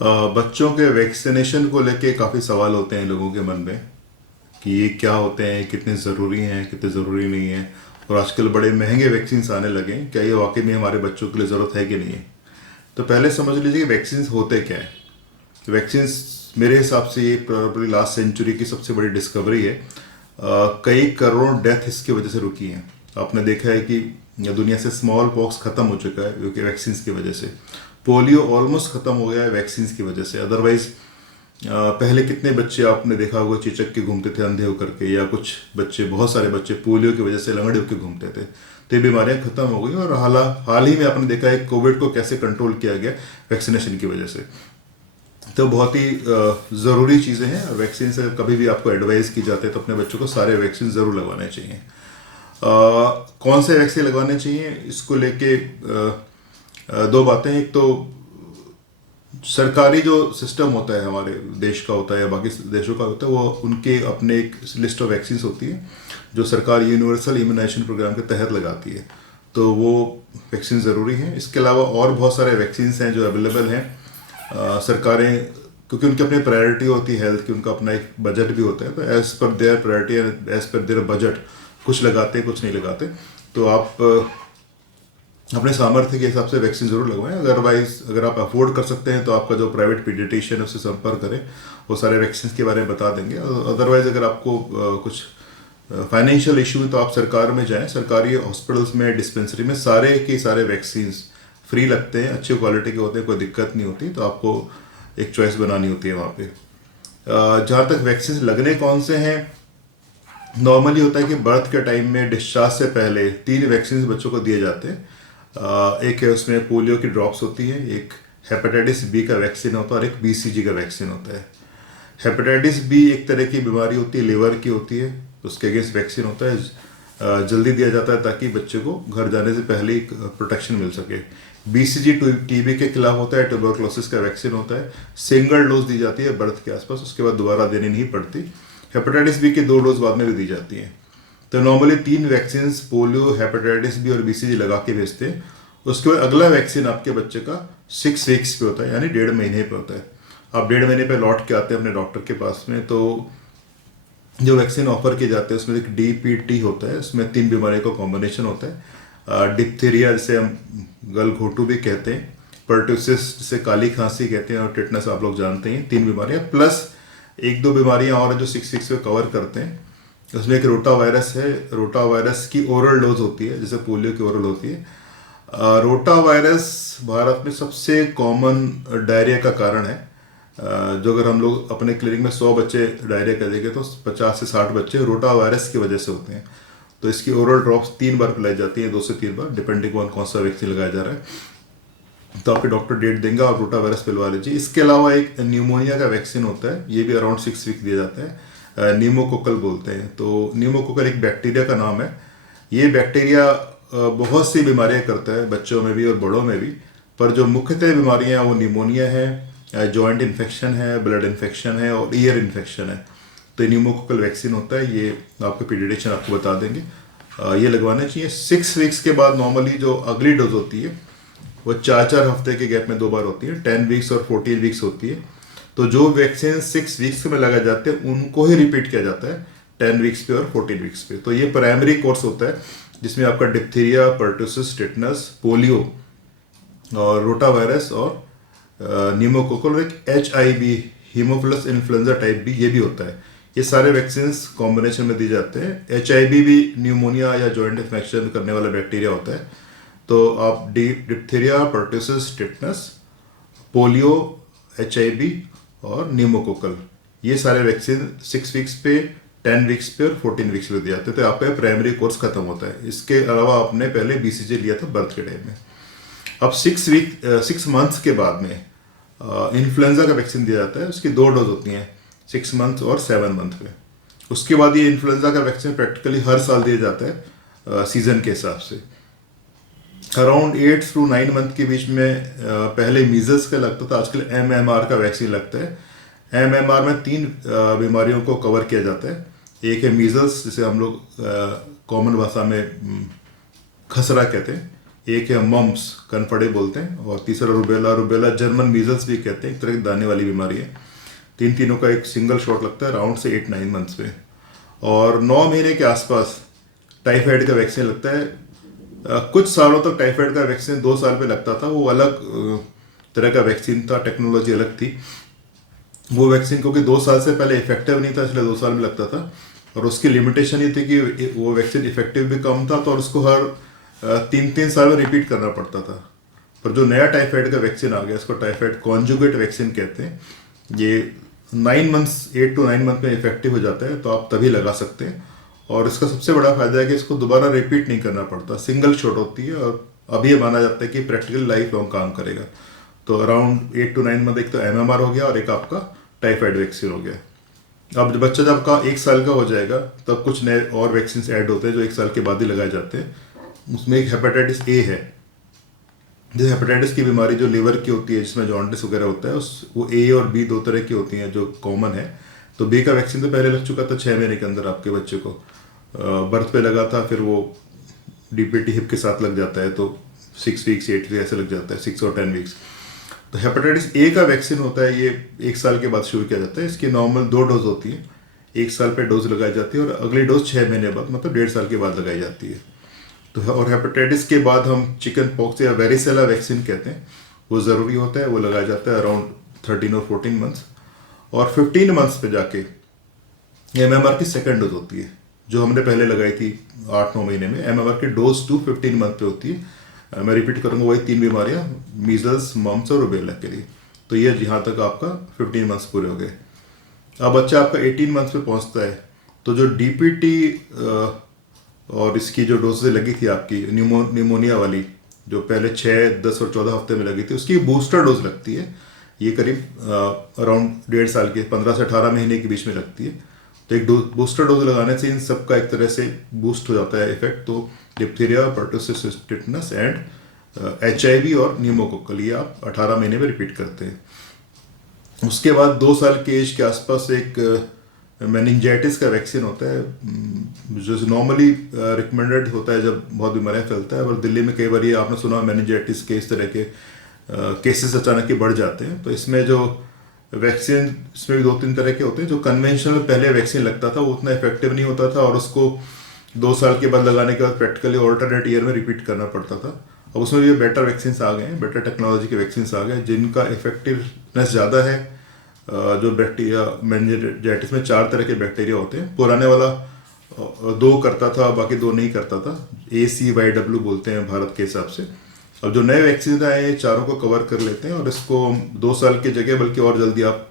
बच्चों के वैक्सीनेशन को लेके काफ़ी सवाल होते हैं लोगों के मन में कि ये क्या होते हैं, कितने ज़रूरी हैं, कितने ज़रूरी नहीं हैं। और आजकल बड़े महंगे वैक्सीन आने लगे हैं, क्या ये वाकई में हमारे बच्चों के लिए ज़रूरत है कि नहीं है। तो पहले समझ लीजिए कि वैक्सीन होते क्या है। वैक्सीन मेरे हिसाब से ये प्रॉब्लली लास्ट सेंचुरी की सबसे बड़ी डिस्कवरी है। कई करोड़ों डेथ इसकी वजह से रुकी हैं। आपने देखा है कि दुनिया से स्मॉल पॉक्स ख़त्म हो चुका है क्योंकि वैक्सीन की वजह से। पोलियो ऑलमोस्ट ख़त्म हो गया है वैक्सीन की वजह से। अदरवाइज पहले कितने बच्चे आपने देखा होगा चिचक के घूमते थे अंधे होकर के, या कुछ बच्चे, बहुत सारे बच्चे पोलियो की वजह से लंगड़े होकर घूमते थे। तो ये बीमारियां खत्म हो गई और हाल ही में आपने देखा है कोविड को कैसे कंट्रोल किया गया वैक्सीनेशन की वजह से। तो बहुत ही ज़रूरी चीज़ें हैं। वैक्सीन से कभी भी आपको एडवाइस की जाती है तो अपने बच्चों को सारे वैक्सीन ज़रूर लगवाने चाहिए। कौन से वैक्सीन लगवाने चाहिए इसको लेके दो बातें। एक तो सरकारी जो सिस्टम होता है हमारे देश का होता है या बाकी देशों का होता है, वो उनके अपने एक लिस्ट ऑफ वैक्सीन होती है जो सरकार यूनिवर्सल इम्यूनाइजेशन प्रोग्राम के तहत लगाती है। तो वो वैक्सीन ज़रूरी हैं। इसके अलावा और बहुत सारे वैक्सीन हैं जो अवेलेबल हैं। सरकारें, क्योंकि उनकी अपनी प्रायोरिटी होती है हेल्थ की, उनका अपना एक बजट भी होता है, तो as per there priority and as per their budget कुछ लगाते हैं कुछ नहीं लगाते। तो आप अपने सामर्थ्य के हिसाब से वैक्सीन ज़रूर लगवाएं। अदरवाइज अगर आप अफोर्ड कर सकते हैं तो आपका जो प्राइवेट पीडियाट्रिशियन है उससे संपर्क करें, वो सारे वैक्सीन के बारे में बता देंगे। अदरवाइज अगर आपको कुछ फाइनेंशियल इशू है तो आप सरकार में जाएं। सरकारी हॉस्पिटल्स में, डिस्पेंसरी में सारे के सारे वैक्सीन फ्री लगते हैं, अच्छी क्वालिटी के होते हैं, कोई दिक्कत नहीं होती। तो आपको एक चॉइस बनानी होती है वहाँ पे। जहाँ तक वैक्सीन लगने कौन से हैं, नॉर्मली होता है कि बर्थ के टाइम में, डिस्चार्ज से पहले 3 वैक्सीन बच्चों को दिए जाते हैं। एक है उसमें पोलियो की ड्रॉप्स होती है, एक हेपेटाइटिस बी का वैक्सीन होता है और एक बीसीजी का वैक्सीन होता है। हेपेटाइटिस बी एक तरह की बीमारी होती है, लिवर की होती है, उसके अगेंस्ट वैक्सीन होता है। जल्दी दिया जाता है ताकि बच्चे को घर जाने से पहले ही प्रोटेक्शन मिल सके। बीसीजी टीबी के खिलाफ होता है, ट्यूबरक्लोसिस का वैक्सीन होता है। सिंगल डोज दी जाती है बर्थ के आसपास, उसके बाद दोबारा देनी नहीं पड़ती। हेपेटाइटिस बी की 2 डोज बाद में भी दी जाती है। तो normally 3 vaccine, polio, hepatitis B और बीसीजी लगा के भेजते हैं। उसके बाद अगला वैक्सीन आपके बच्चे का 6 वीक्स पे होता है, यानी 1.5 महीने पे होता है। आप 1.5 महीने पे लौट के आते हैं अपने डॉक्टर के पास में, तो जो वैक्सीन ऑफर किए जाते हैं उसमें एक डीपीटी होता है, उसमें 3 बीमारियों का कॉम्बिनेशन होता है। डिप्थीरिया जिसे हम गलघोटू भी कहते हैं, पर्टुसिस जिसे काली खांसी कहते हैं, और टिटनस आप लोग जानते हैं। 3 बीमारियां प्लस 1-2 बीमारियां और जो 6 वीक्स में कवर करते हैं। उसमें एक रोटा वायरस है। रोटा वायरस की ओरल डोज होती है जैसे पोलियो की ओरल होती है। रोटा वायरस भारत में सबसे कॉमन डायरिया का कारण है। जो अगर हम लोग अपने क्लिनिक में 100 बच्चे डायरिया का देखें तो 50 से 60 बच्चे रोटा वायरस की वजह से होते हैं। तो इसकी ओरल ड्रॉप्स 3 बार पिलाई जाती है, 2 से 3 बार, डिपेंडिंग ऑन कौन सा वैक्सीन लगाया जा रहा है। तो आपके डॉक्टर डेट देंगे, आप रोटा वायरस पिलवा लीजिए। इसके अलावा एक न्यूमोनिया का वैक्सीन होता है, ये भी अराउंड 6 वीक दिया जाता है। न्यूमोकोकल बोलते हैं। तो न्यूमोकोकल एक बैक्टीरिया का नाम है। ये बैक्टीरिया बहुत सी बीमारियां करता है, बच्चों में भी और बड़ों में भी। पर जो मुख्यतः बीमारियां हैं वो न्यूमोनिया है, जॉइंट इन्फेक्शन है, ब्लड इन्फेक्शन है और ईयर इन्फेक्शन है। तो न्यूमोकोकल वैक्सीन होता है, ये आपके पीडियाट्रिशियन आपको बता देंगे। ये लगवाना चाहिए। 6 वीक्स के बाद नॉर्मली जो अगली डोज होती है वो 4-4 हफ्ते के गैप में 2 बार होती है, 10 वीक्स और 14 वीक्स होती है। तो जो वैक्सीन 6 वीक्स में लगाए जाते हैं उनको ही रिपीट किया जाता है 10 वीक्स पे और 14 वीक्स पे। तो ये प्राइमरी कोर्स होता है जिसमें आपका डिप्थीरिया, पर्टुसिस, टिटनस, पोलियो और रोटा वायरस और न्यूमोकोकल और एक HIV, haemophilus influenza type B, ये भी होता है। ये सारे वैक्सीन कॉम्बिनेशन में दिए जाते हैं। HIV भी न्यूमोनिया या जॉइंट इन्फेक्शन करने वाला बैक्टीरिया होता है। तो आप diphtheria, pertussis, tetanus, polio, HIV और न्यूमोकोकल, ये सारे वैक्सीन 6 वीक्स पे, 10 वीक्स पे और 14 वीक्स पे दिए जाते हैं। तो आपका प्राइमरी कोर्स खत्म होता है। इसके अलावा आपने पहले BCG लिया था बर्थ के टाइम में। अब 6 मंथ्स के बाद में इन्फ्लुएंजा का वैक्सीन दिया जाता है। उसकी 2 डोज होती हैं, 6 मंथ और 7 मंथ में। उसके बाद ये इन्फ्लुएंजा का वैक्सीन प्रैक्टिकली हर साल दिया जाता है सीजन के हिसाब से। अराउंड 8 से 9 मंथ के बीच में पहले मीजल्स का लगता था, आजकल MMR का वैक्सीन लगता है। MMR में 3 बीमारियों को कवर किया जाता है। एक है मीजल्स, जिसे हम लोग कॉमन भाषा में खसरा कहते हैं। एक है मम्स, कनफड़े बोलते हैं, और तीसरा रुबेला। रुबेला जर्मन मीजल्स भी कहते हैं, एक तरह की दाने वाली बीमारी है। तीनों का एक सिंगल शॉट लगता है अराउंड से 8-9 मंथ्स पे। और 9 महीने के आसपास टाइफाइड का वैक्सीन लगता है। कुछ सालों तक टाइफाइड का वैक्सीन 2 साल पे लगता था, वो अलग तरह का वैक्सीन था, टेक्नोलॉजी अलग थी। वो वैक्सीन क्योंकि 2 साल से पहले इफेक्टिव नहीं था, इसलिए 2 साल में लगता था। और उसकी लिमिटेशन ये थी कि वो वैक्सीन इफेक्टिव भी कम था, तो और उसको हर 3-3 साल में रिपीट करना पड़ता था। पर जो नया टाइफाइड का वैक्सीन आ गया, इसको टाइफाइड कॉन्जुगेट वैक्सीन कहते हैं, ये 8 to 9 मंथ में इफेक्टिव हो जाता है, तो आप तभी लगा सकते हैं। और इसका सबसे बड़ा फायदा है कि इसको दोबारा रिपीट नहीं करना पड़ता, सिंगल शॉट होती है। और अभी ये माना जाता है कि प्रैक्टिकल लाइफ लॉन्ग काम करेगा। तो अराउंड 8 to 9 मंथ एक तो MMR हो गया और एक आपका टाइफाइड वैक्सीन हो गया। अब जब आपका 1 साल का हो जाएगा, तब कुछ नए और वैक्सीन ऐड होते हैं जो 1 साल के बाद ही लगाए जाते हैं। उसमें एक हेपेटाइटिस ए है। जो हेपेटाइटिस की बीमारी जो लिवर की होती है, जिसमें जॉन्डिस वगैरह होता है, वो ए और बी 2 तरह की होती हैं जो कॉमन है। तो बी का वैक्सीन तो पहले लग चुका था 6 महीने के अंदर आपके बच्चे को, बर्थ पे लगा था। फिर वो DPT हिप के साथ लग जाता है, तो 6 वीक्स 8 वीक्स ऐसे लग जाता है, 6 और 10 वीक्स। तो हेपेटाइटिस ए का वैक्सीन होता है, ये 1 साल के बाद शुरू किया जाता है। इसकी नॉर्मल 2 डोज होती है, 1 साल पे डोज लगाई जाती है, और अगली डोज 6 महीने बाद, मतलब 1.5 साल के बाद लगाई जाती है। तो और हेपेटाइटिस के बाद हम चिकन पॉक्स या वेरिसेला वैक्सीन कहते हैं, वो ज़रूरी होता है, वो लगाया जाता है अराउंड 13 और 14 मंथ्स। और 15 मंथ्स पे जाके MMR की सेकेंड डोज होती है, जो हमने पहले लगाई थी 8-9 महीने में। MMR की डोज 15 मंथ पे होती है। मैं रिपीट करूँगा, वही 3 बीमारियाँ, मीजल्स, मम्स और रुबेला के लिए। तो ये यहाँ तक आपका 15 मंथ्स पूरे हो गए। अब बच्चा आपका 18 मंथ्स पे पहुँचता है, तो जो DPT और इसकी जो डोजेज लगी थी आपकी न्यूमोनिया वाली, जो पहले 6, 10 और 14 हफ्ते में लगी थी, उसकी बूस्टर डोज लगती है। ये करीब अराउंड 1.5 साल के 15 से 18 महीने के बीच में लगती है। तो एक बूस्टर डोज लगाने से इन सबका एक तरह से बूस्ट हो जाता है इफेक्ट। तो diphtheria, pertussis, tetanus and HIV और न्यूमोकोकल, ये आप 18 महीने में रिपीट करते हैं। उसके बाद 2 साल के एज के आसपास एक मेनिंजाइटिस का वैक्सीन होता है, जो नॉर्मली रिकमेंडेड होता है जब बहुत बीमारियाँ फैलता है। और दिल्ली में कई बार ये आपने सुना मेनिंजाइटिस के इस तरह के केसेस अचानक ही बढ़ जाते हैं। तो इसमें जो वैक्सीन, इसमें भी 2-3 तरह के होते हैं। जो कन्वेंशनल पहले वैक्सीन लगता था, वो उतना इफेक्टिव नहीं होता था, और उसको 2 साल के बाद लगाने के बाद प्रैक्टिकली ऑल्टरनेट ईयर में रिपीट करना पड़ता था। अब उसमें भी बेटर वैक्सीन आ गए हैं, बेटर टेक्नोलॉजी के वैक्सीन आ गए, जिनका इफेक्टिवनेस ज़्यादा है। जो बैक्टीरिया, मेनिंजाइटिस में 4 तरह के बैक्टीरिया होते हैं। पुराने वाला 2 करता था, बाकी 2 नहीं करता था। ACYW बोलते हैं भारत के हिसाब से। अब जो नए वैक्सीन आए हैं, चारों को कवर कर लेते हैं, और इसको 2 साल की जगह बल्कि और जल्दी आप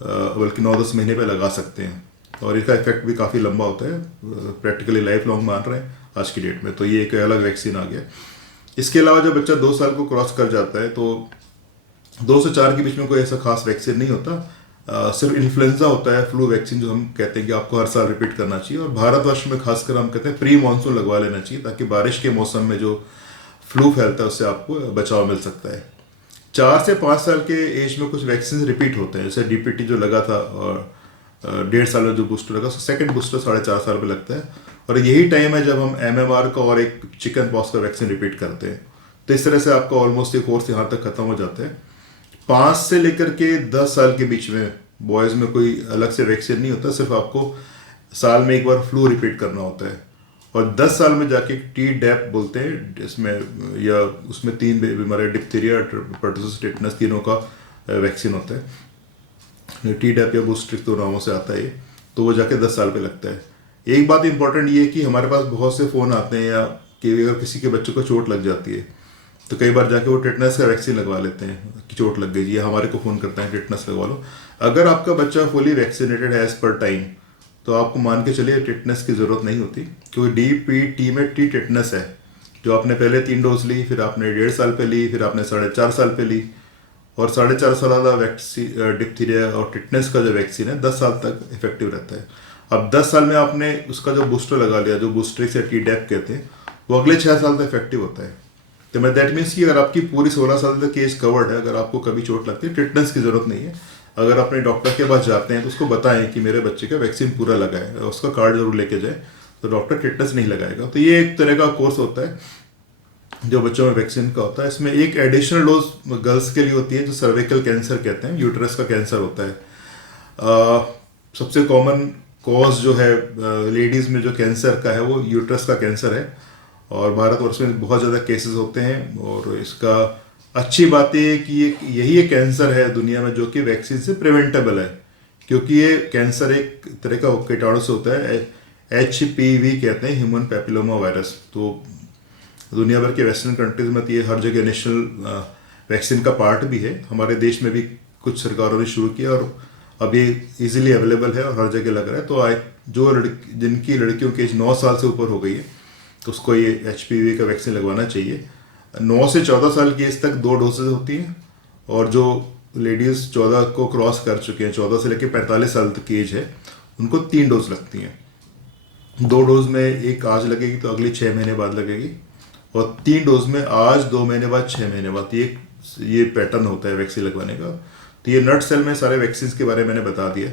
बल्कि 9-10 महीने पे लगा सकते हैं। और इसका इफेक्ट भी काफ़ी लंबा होता है, प्रैक्टिकली लाइफ लॉन्ग मान रहे हैं आज की डेट में। तो ये एक अलग वैक्सीन आ गया। इसके अलावा जब बच्चा 2 साल को क्रॉस कर जाता है, तो 2 से 4 के बीच में कोई ऐसा खास वैक्सीन नहीं होता। सिर्फ इन्फ्लुएंजा होता है, फ्लू वैक्सीन, जो हम कहते हैं कि आपको हर साल रिपीट करना चाहिए। और भारतवर्ष में खासकर हम कहते हैं प्री मानसून लगवा लेना चाहिए, ताकि बारिश के मौसम में जो फ्लू फैलता है उससे आपको बचाव मिल सकता है। 4 से 5 साल के एज में कुछ वैक्सीन रिपीट होते हैं, जैसे DPT जो लगा था, और 1.5 साल में जो बूस्टर लगा, सेकंड बूस्टर 4.5 साल में लगता है। और यही टाइम है जब हम MMR का और एक चिकन पॉक्स का वैक्सीन रिपीट करते हैं। तो इस तरह से आपका ऑलमोस्ट ये कोर्स यहाँ तक खत्म हो जाता है। 5 से लेकर के 10 साल के बीच में बॉयज़ में कोई अलग से वैक्सीन नहीं होता, सिर्फ आपको साल में एक बार फ्लू रिपीट करना होता है। और 10 साल में जाके TDAP बोलते हैं, इसमें या उसमें 3 बीमारी, डिप्थीरिया, पर्टुसिस, टिटनस, तीनों का वैक्सीन होता है। TDAP या बूस्टर 2 नामों से आता है, तो वो जाके 10 साल पे लगता है। एक बात इंपॉर्टेंट ये है कि हमारे पास बहुत से फ़ोन आते हैं, या कि अगर किसी के बच्चों को चोट लग जाती है, तो कई बार जाके वो टिटनस का वैक्सीन लगवा लेते हैं कि चोट लग गई, या हमारे को फ़ोन करते हैं टिटनस लगवा लो। अगर आपका बच्चा फुली वैक्सीनेटेड है एज पर टाइम, तो आपको मान के चलिए टिटनस की ज़रूरत नहीं होती, क्योंकि DPT में T टिटनस है, जो आपने पहले 3 डोज ली, फिर आपने 1.5 साल पे ली, फिर आपने 4.5 साल पे ली। और 4.5 साल वाला वैक्सीन, डिप्थीरिया और टिटनस का जो वैक्सीन है, 10 साल तक इफेक्टिव रहता है। अब 10 साल में आपने उसका जो बूस्टर लगा लिया, जो बूस्ट्रिक्स या TDAP कहते हैं, वो अगले 6 साल तक इफेक्टिव होता है। तो मैं दैट मीन्स कि अगर आपकी पूरी 16 साल तक केस कवर्ड है, अगर आपको कभी चोट लगती है, टिटनस की ज़रूरत नहीं है। अगर अपने डॉक्टर के पास जाते हैं तो उसको बताएं कि मेरे बच्चे का वैक्सीन पूरा लगा है, उसका कार्ड जरूर लेके जाए, तो डॉक्टर टिटनस नहीं लगाएगा। तो ये एक तरह का कोर्स होता है। जो बच्चों में वैक्सीन का होता है, इसमें एक एडिशनल डोज गर्ल्स के लिए होती है जो सर्विकल कैंसर कहते हैं, यूट्रस का कैंसर होता है। सबसे कॉमन कॉज जो है लेडीज़ में जो कैंसर का है वो यूट्रस का कैंसर है, और भारतवर्ष में बहुत ज़्यादा केसेस होते हैं। और इसका अच्छी बात ये है कि यही एक कैंसर है दुनिया में जो कि वैक्सीन से प्रिवेंटेबल है, क्योंकि ये कैंसर एक तरह का कीटाणु से होता है, HPV कहते हैं, ह्यूमन पैपिलोमा वायरस। तो दुनिया भर के वेस्टर्न कंट्रीज में तो ये हर जगह नेशनल वैक्सीन का पार्ट भी है। हमारे देश में भी कुछ सरकारों ने शुरू किया और अब ये इजीली अवेलेबल है और हर जगह लग रहा है। तो जो जिनकी लड़कियों की एज 9 साल से ऊपर हो गई है तो उसको ये HPV का वैक्सीन लगवाना चाहिए। 9 से 14 साल की एज तक 2 डोजेज होती हैं, और जो लेडीज़ 14 को क्रॉस कर चुके हैं, 14 से लेकर 45 साल तक की एज है, उनको 3 डोज लगती हैं। 2 डोज में एक आज लगेगी तो अगली 6 महीने बाद लगेगी, और 3 डोज में आज 2 महीने बाद 6 महीने बाद। ये पैटर्न होता है वैक्सीन लगवाने का। तो ये नट सेल में सारे वैक्सीन के बारे में मैंने बता दिया।